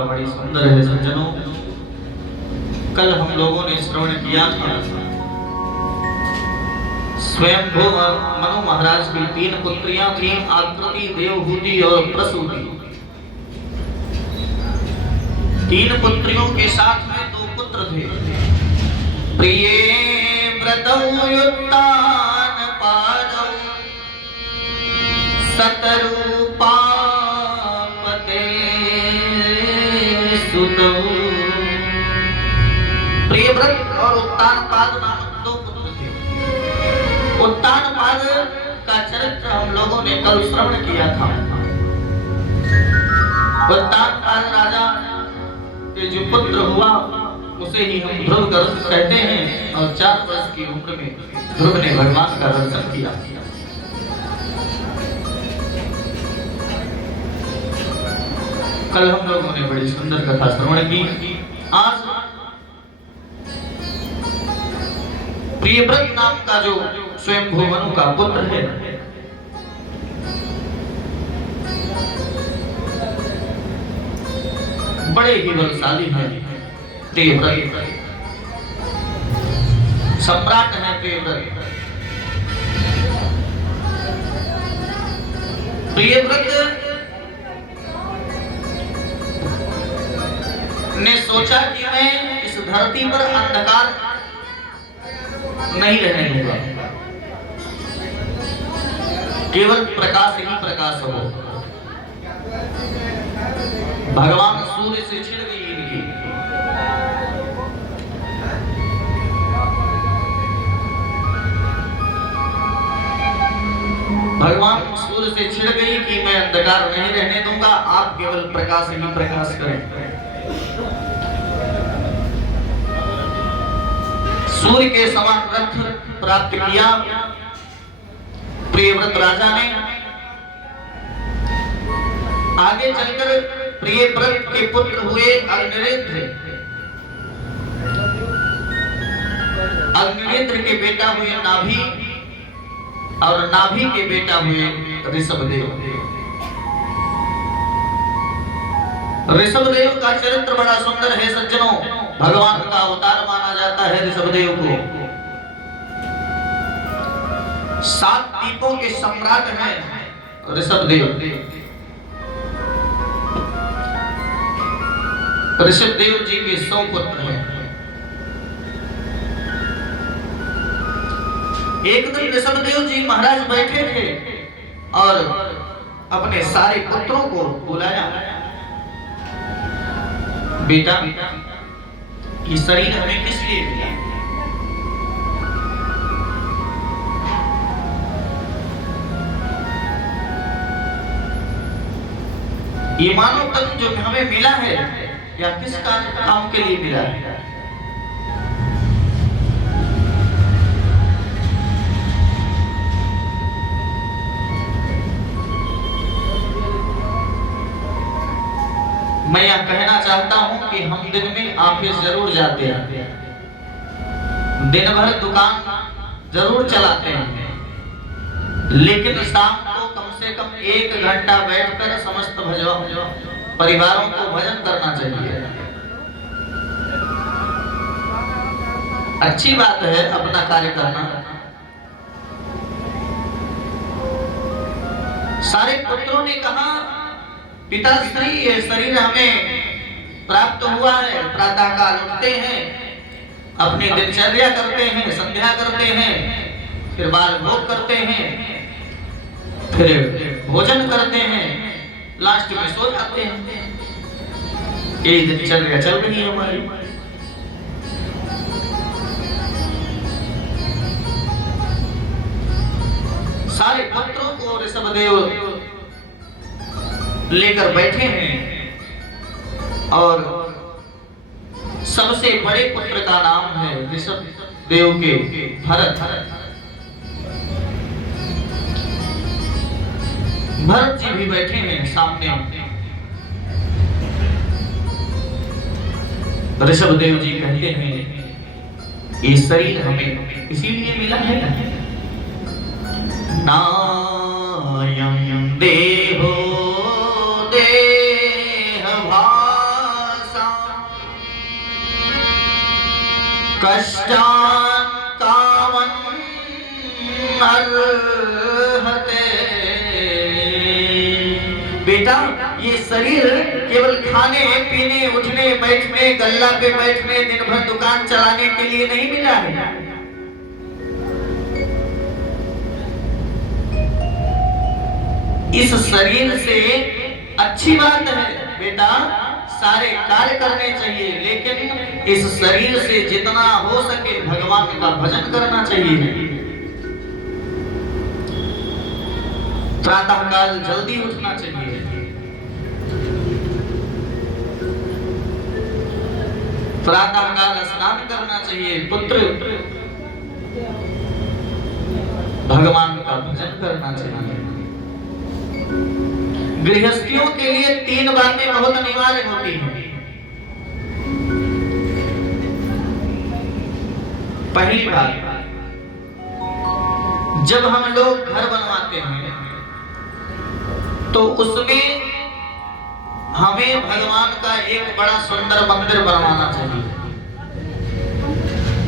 कथा बड़ी सुंदर है सज्जनों। कल हम लोगों ने श्रवण किया था स्वयंभू मनु महाराज की 3 पुत्रियां थी, आकृति, देवहूति और प्रसूति। 3 पुत्रियों के साथ में 2 पुत्र थे। प्रिय व्रतौ युक्तान पादौ सतरूपा पते सुतौ। प्रियव्रत और उत्तानपाद नामक 2 पुत्र थे। उत्तानपाद का चरित्र हम लोगों ने कल श्रवण किया था। उत्तानपाद राजा के जो पुत्र हुआ उसे ही हम ध्रुव कहते हैं और 4 वर्ष की उम्र में ध्रुव ने भगवान का दर्शन किया। कल हम लोगों ने बड़ी सुंदर कथा श्रवण की। आज प्रियव्रत नाम का जो स्वयंभू मनु का पुत्र है, बड़े ही बलशाली हैं। प्रियव्रत सम्राट है। प्रियव्रत ने सोचा कि मैं इस धरती पर अंधकार नहीं रहने दूंगा, केवल प्रकाश ही प्रकाश हो। भगवान सूर्य से छिड़ गई इनकी। भगवान सूर्य से छिड़ गई कि मैं अंधकार नहीं रहने दूंगा, आप केवल प्रकाश ही प्रकाश करें। सूर्य के समान रथ प्राप्त किया प्रियव्रत राजा ने। आगे चलकर प्रियव्रत के पुत्र हुए अग्निनेत्र। अग्निनेत्र के बेटा हुए नाभि और नाभि के बेटा हुए ऋषभदेव। ऋषभदेव का चरित्र बड़ा सुंदर है सज्जनों। भगवान का अवतार माना जाता है ऋषभदेव को। 7 द्वीपों के सम्राट हैं ऋषभदेव। ऋषभदेव जी के 100 पुत्र हैं। एक दिन ऋषभदेव जी महाराज बैठे थे और अपने सारे पुत्रों को बुलाया। बेटा, ये शरीर हमें किस लिए मिला? ये मानव तन जो हमें मिला है या किस काम के लिए मिला है? मैं यह कहना चाहता हूं कि हम दिन में ऑफिस जरूर जाते हैं, दिन भर दुकान जरूर चलाते हैं, लेकिन शाम को कम से कम 1 घंटा बैठकर समस्त परिवारों को भजन करना चाहिए। अच्छी बात है अपना कार्य करना। सारे पुत्रों ने कहा, पिताश्री ये शरीर हमें प्राप्त हुआ है। प्रातः काल उठते हैं, अपनी दिनचर्या करते हैं, संध्या करते हैं, फिर बाल भोग करते हैं, फिर भोजन करते हैं, लास्ट में सो जाते हैं। यही दिनचर्या चल रही है हमारी। सारे पुत्रों को ऋषभदेव लेकर बैठे हैं और सबसे बड़े पुत्र का नाम है ऋषभदेव के भरत। भरत जी भी बैठे हैं सामने। ऋषभदेव जी कहते हैं, ये शरीर हमें इसीलिए मिला है। नायं देहो देह भाव कष्टान कामन अर्हते। बेटा ये शरीर केवल खाने पीने उठने बैठने गल्ला पे बैठने दिन भर दुकान चलाने के लिए नहीं मिला है। इस शरीर से अच्छी बात है बेटा, सारे कार्य करने चाहिए, लेकिन इस शरीर से जितना हो सके भगवान का भजन करना चाहिए। प्रातः काल जल्दी उठना चाहिए, प्रातः काल स्नान करना चाहिए, पुत्र भगवान का भजन करना चाहिए। गृहस्थियों के लिए 3 बातें बहुत अनिवार्य होती हैं। पहली बात, जब हम लोग घर बनवाते हैं तो उसमें हमें भगवान का एक बड़ा सुंदर मंदिर बनवाना चाहिए,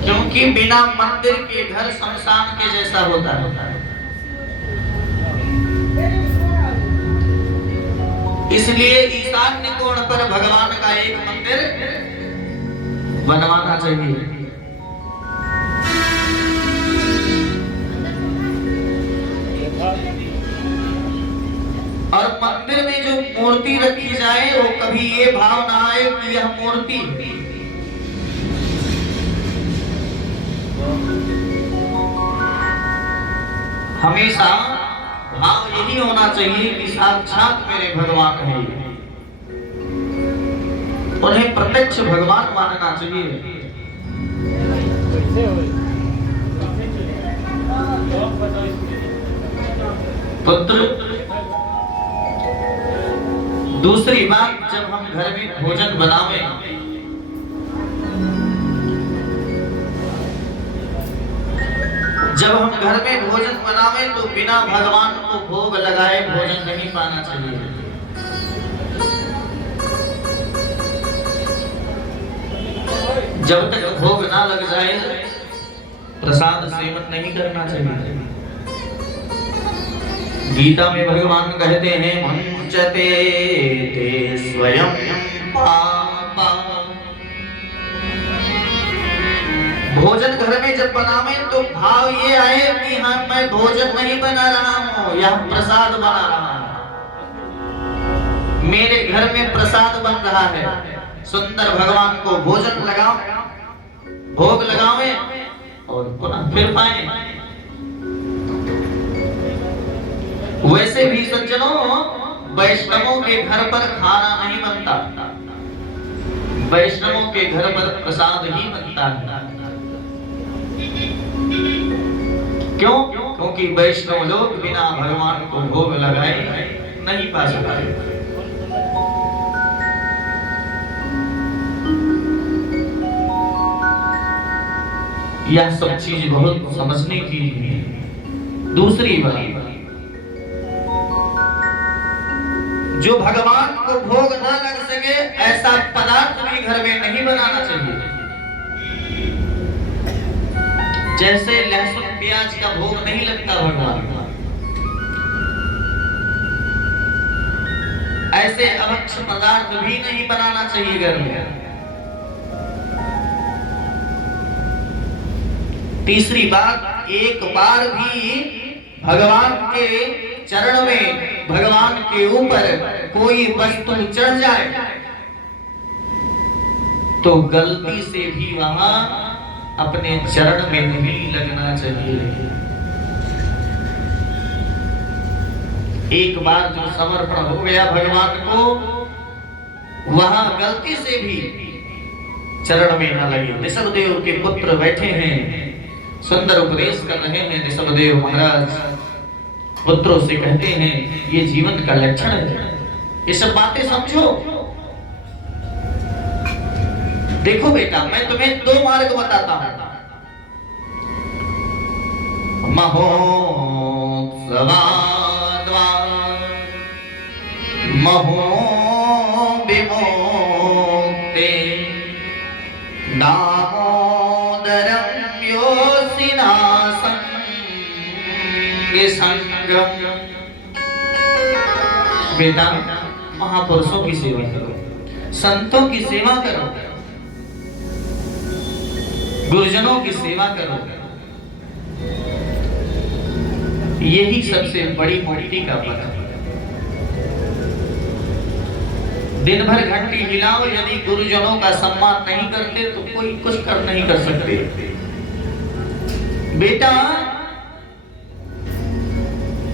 क्योंकि बिना मंदिर के घर शमशान के जैसा होता है। इसलिए ईशान्य कोण पर भगवान का एक मंदिर बनवाना चाहिए। और मंदिर में जो मूर्ति रखी जाए वो कभी ये भाव ना आए कि यह मूर्ति, हमेशा भाव यही होना चाहिए कि साक्षात मेरे भगवान है, उन्हें प्रत्यक्ष भगवान मानना चाहिए। पुत्र, दूसरी बात, जब हम घर में भोजन बनावे तो बिना भगवान को भोग लगाए भोजन नहीं पाना चाहिए। जब तक भोग ना लग जाए प्रसाद सेवन नहीं करना चाहिए। गीता में भगवान कहते हैं, मुंचते ते स्वयं पापा। भोजन घर में जब बनावे तो भाव ये आए कि हाँ मैं भोजन नहीं बना रहा हूँ, यह प्रसाद बना रहा हूँ, मेरे घर में प्रसाद बन रहा है। सुंदर भगवान को भोजन लगाओ, भोग लगावे और पुनः फिर पाए। वैसे भी सज्जनों, वैष्णवों के घर पर खाना नहीं बनता, वैष्णवों के घर पर प्रसाद ही बनता है। क्यों? क्योंकि वैष्णव लोग बिना भगवान को भोग लगाए नहीं पा सकते। यह सब चीज बहुत समझने की है। दूसरी बात, जो भगवान को भोग ना लग सके ऐसा पदार्थ भी घर में नहीं बनाना चाहिए। जैसे लहसुन प्याज का भोग नहीं लगता भगवान को, ऐसे अभक्ष पदार्थ भी नहीं बनाना चाहिए घर में। तीसरी बात, एक बार भी भगवान के चरण में, भगवान के ऊपर कोई वस्तु चढ़ जाए तो गलती से भी वहां अपने चरण में नहीं लगना चाहिए। एक बार जो समर्पण हो गया भगवान को, वहां गलती से भी चरण में न लगे। ऋषभदेव के पुत्र बैठे हैं, सुंदर उपदेश कर रहे हैं। ऋषभदेव महाराज पुत्रों से कहते हैं, ये जीवन का लक्षण है, ये सब बातें समझो। देखो बेटा, मैं तुम्हें 2 मार्ग बताता हूं। महोत्सवाद्वा महो विमोक्ते दामोदराय बेटा महापुरुषों की सेवा करो, संतों की सेवा करो, गुरुजनों की सेवा करो। यही सबसे बड़ी मुक्ति का पथ है। दिन भर घंटी हिलाओ, यदि गुरुजनों का सम्मान नहीं करते तो कोई कुछ नहीं कर सकते। बेटा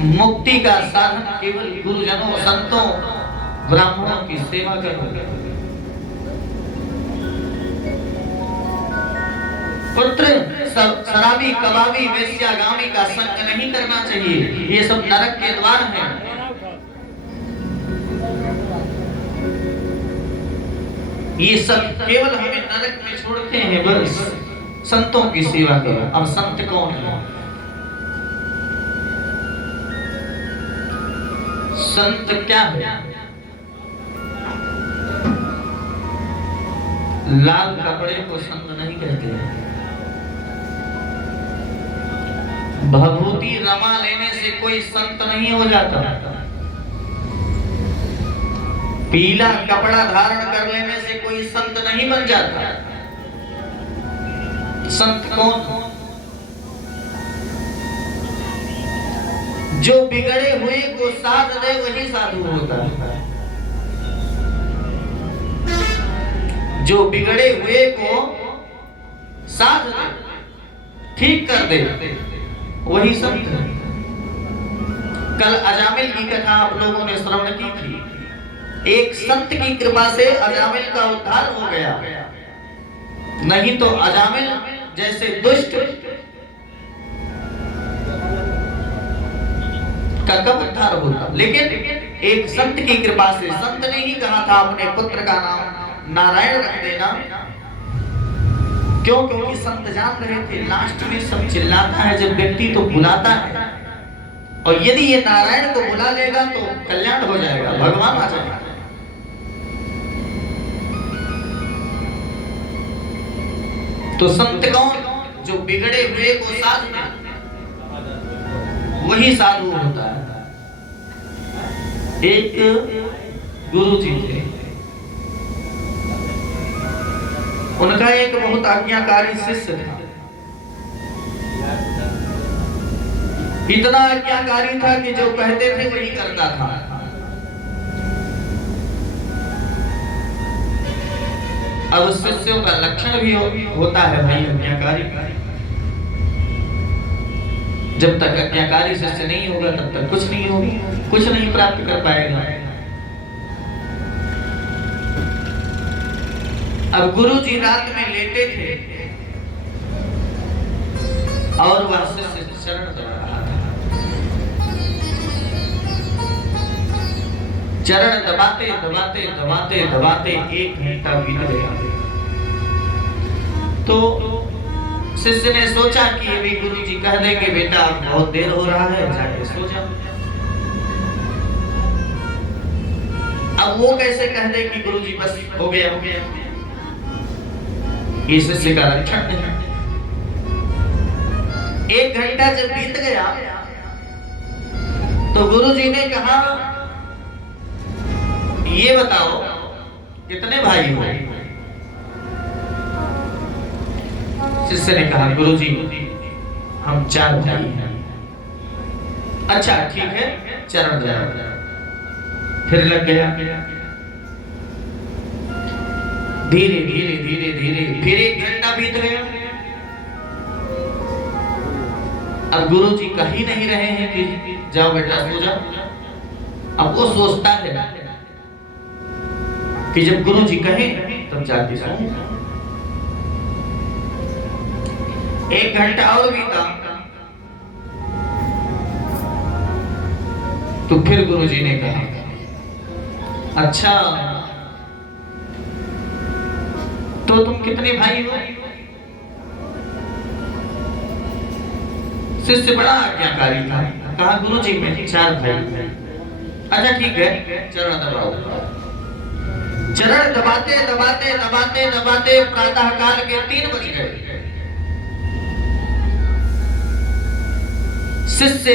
मुक्ति का साधन केवल गुरुजनों, संतों, ब्राह्मणों की सेवा करो। पुत्र शराबी, कबाबी, वेश्यागामी का संग नहीं करना चाहिए। ये सब नरक के द्वार हैं। ये सब केवल हमें नरक में छोड़ते हैं। बस संतों की सेवा करो। अब संत कौन है? संत क्या है? लाल कपड़े को संत नहीं कहते हैं। भभूति रमा लेने से कोई संत नहीं हो जाता। पीला कपड़ा धारण कर लेने से कोई संत नहीं बन जाता। संत कौन? जो बिगड़े हुए को साथ दे वही साधु होता है। जो बिगड़े हुए को साथ दे, ठीक कर दे, वही संत है। कल अजामिल की कथा आप लोगों ने श्रवण की थी। एक संत की कृपा से अजामिल का उद्धार हो गया, नहीं तो अजामिल जैसे दुष्ट का कब उद्धार होता। लेकिन एक संत की कृपा से, संत ने ही कहा था अपने पुत्र का नाम नारायण रख देना। क्यों? क्योंकि संत जान रहे थे लास्ट में सब चिल्लाता है जब व्यक्ति तो बुलाता है, और यदि ये नारायण को बुला लेगा तो कल्याण हो जाएगा, भगवान आ जाएगा। तो संत कौन? जो बिगड़े हुए को साथ दे, वही साधु होता है। एक गुरु जी थे, उनका एक बहुत आज्ञाकारी शिष्य था। इतना आज्ञाकारी था कि जो कहते थे वही करता था। अब शिष्यों का लक्षण भी होता है भाई आज्ञाकारी। जब तक आज्ञाकारी शिष्य नहीं होगा तब तक कुछ नहीं होगा, कुछ नहीं प्राप्त कर पाएगा। अब गुरु जी रात में लेटे थे और वह शिष्य शरण दबा रहा था। चरण दबाते दबाते दबाते दबाते 1 घंटा बीत गया। तो शिष्य ने सोचा कि अभी गुरु जी कह देंगे बेटा अब बहुत देर हो रहा है, जाके सो जाओ। अब वो कैसे कह दे कि गुरु जी बस हो गया हो गया। ये शिष्य का लक्षण है। 1 घंटा जब बीत गया तो गुरु जी ने कहा ये बताओ कितने भाई हो? शिष्य ने कहा गुरुजी हम 4 भाई हैं। अच्छा ठीक है, चरण जाओ। फिर लग गया। धीरे धीरे धीरे धीरे फिर 1 घंटा बीत गया। अब गुरु जी कह ही नहीं रहे हैं कि जाओ बेटा सो जाओ। अब वो सोचता है कि जब गुरु जी कहें तब जाके सो। 1 घंटा और बीता तो फिर गुरुजी ने कहा अच्छा तो तुम कितने भाई हो? शिष्य बड़ा आज्ञाकारी था, कहा गुरुजी मैं 4 भाई। अच्छा ठीक है, चरण दबाओ। चरण दबाते दबाते दबाते दबाते प्रातः काल के 3 बज गए। शिष्य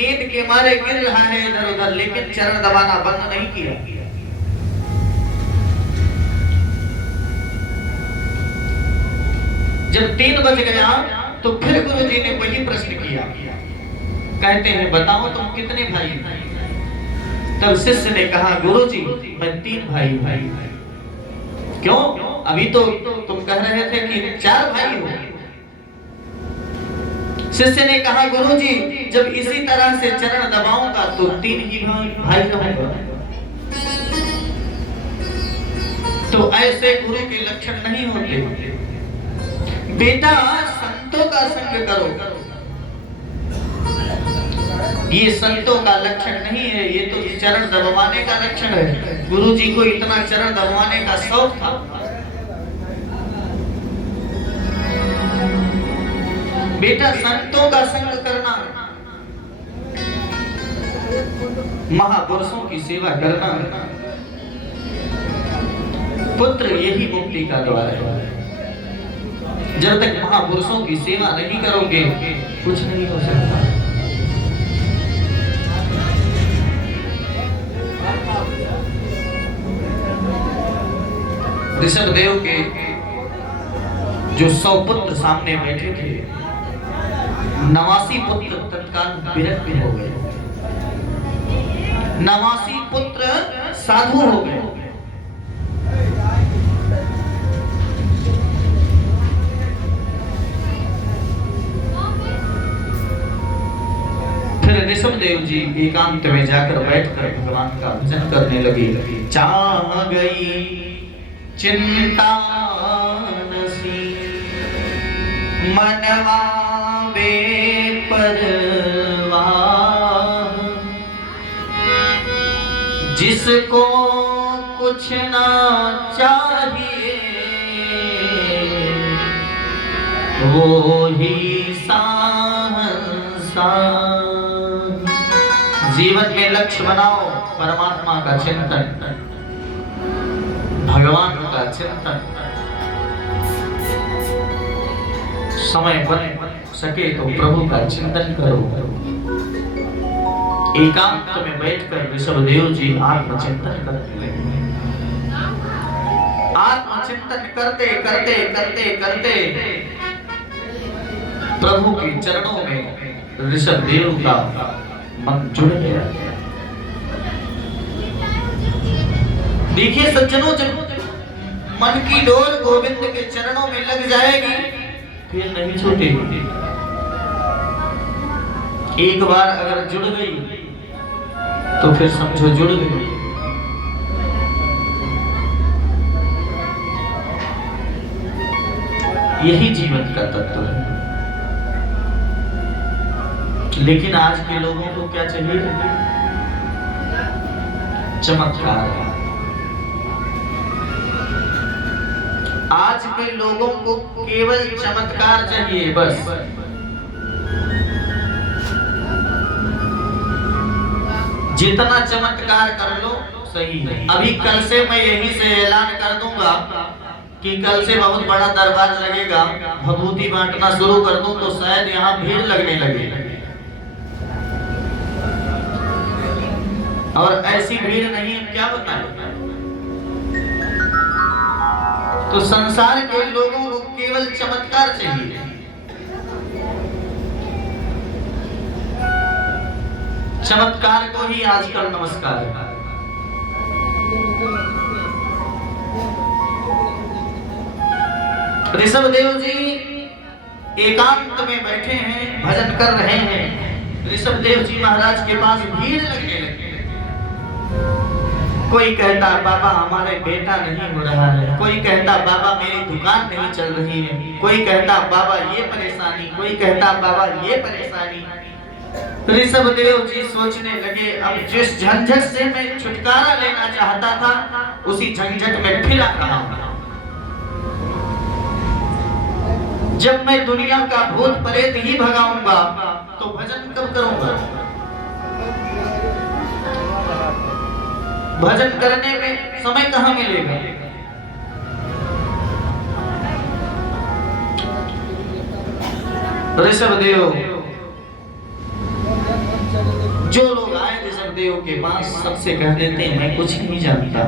नींद के मारे गिर रहा है इधर उधर, लेकिन चरण दबाना बंद नहीं किया। जब 3 बज गया तो फिर गुरु जी ने वही प्रश्न किया। कहते हैं बताओ तुम कितने भाई? तब शिष्य ने कहा गुरु जी मैं 3 भाई। क्यों? अभी तो तुम कह रहे थे कि 4 भाई हो। शिष्य ने कहा गुरु जी जब इसी तरह से चरण दबाऊंगा तो 3 ही भाई रहूंगा। तो ऐसे गुरु के लक्षण नहीं होते। बेटा संतों का संग करो, ये संतों का लक्षण नहीं है, ये तो चरण दबाने का लक्षण है। गुरु जी को इतना चरण दबाने का शौक था। बेटा संतों का संग करना, महापुरुषों की सेवा करना, पुत्र यही मुक्ति का द्वार है। जब तक महापुरुषों की सेवा नहीं करोगे कुछ नहीं हो सकता। ऋषभदेव के जो 100 पुत्र सामने बैठे थे, 89 पुत्र तत्काल विरक्त हो गए, 89 पुत्र साधु हो गए। ऋषभदेव जी एकांत में जाकर बैठकर भगवान का भजन करने लगे। चाह गई चिंता नसी मनवा बेपरवाह, जिसको कुछ ना चाहिए वो ही जीवन में लक्ष्य बनाओ, परमात्मा का चिंतन, भगवान का चिंतन। समय बन सके तो प्रभु का चिंतन करो। एकांत में बैठकर ऋषभदेव जी आत्मचिंतन करने लगे। आत्मचिंतन करते करते करते करते प्रभु के चरणों में ऋषभदेव का मन जुड़ गया। देखिए सज्जनों, जब मन की डोर गोविंद के चरणों में लग जाएगी फिर नहीं छूटेगी। एक बार अगर जुड़ गई तो फिर समझो जुड़ गई। यही जीवन का तत्व है। लेकिन आज के लोगों को क्या चाहिए? चमत्कार। आज के लोगों को केवल चमत्कार चाहिए बस। जितना चमत्कार कर लो सही है। अभी कल से मैं यहीं से ऐलान कर दूंगा कि कल से बहुत बड़ा दरबार लगेगा, भभूति बांटना शुरू कर दूं तो शायद यहाँ भीड़ लगने लगे। और ऐसी भीड़ नहीं है क्या बताएं। तो संसार के लोगों को केवल चमत्कार चाहिए। चमत्कार को ही आजकल नमस्कार है। ऋषभदेव जी एकांत में बैठे हैं, भजन कर रहे हैं। ऋषभदेव जी महाराज के पास भीड़ लगने लगी। कोई कहता बाबा हमारे बेटा नहीं हो रहा है, कोई कहता बाबा मेरी दुकान नहीं चल रही है, कोई कहता बाबा ये परेशानी, कोई कहता बाबा ये परेशानी। ऋषभदेव जी सोचने लगे अब जिस झंझट से मैं छुटकारा लेना चाहता था उसी झंझट में फिर आ रहा हूं। जब मैं दुनिया का भूत प्रेत ही भगाऊंगा तो भजन कब करूंगा? भजन करने में समय कहां मिलेगा? ऋषभदेव जो लोग आए ऋषभ देव के पास सबसे कह देते हैं मैं कुछ नहीं जानता।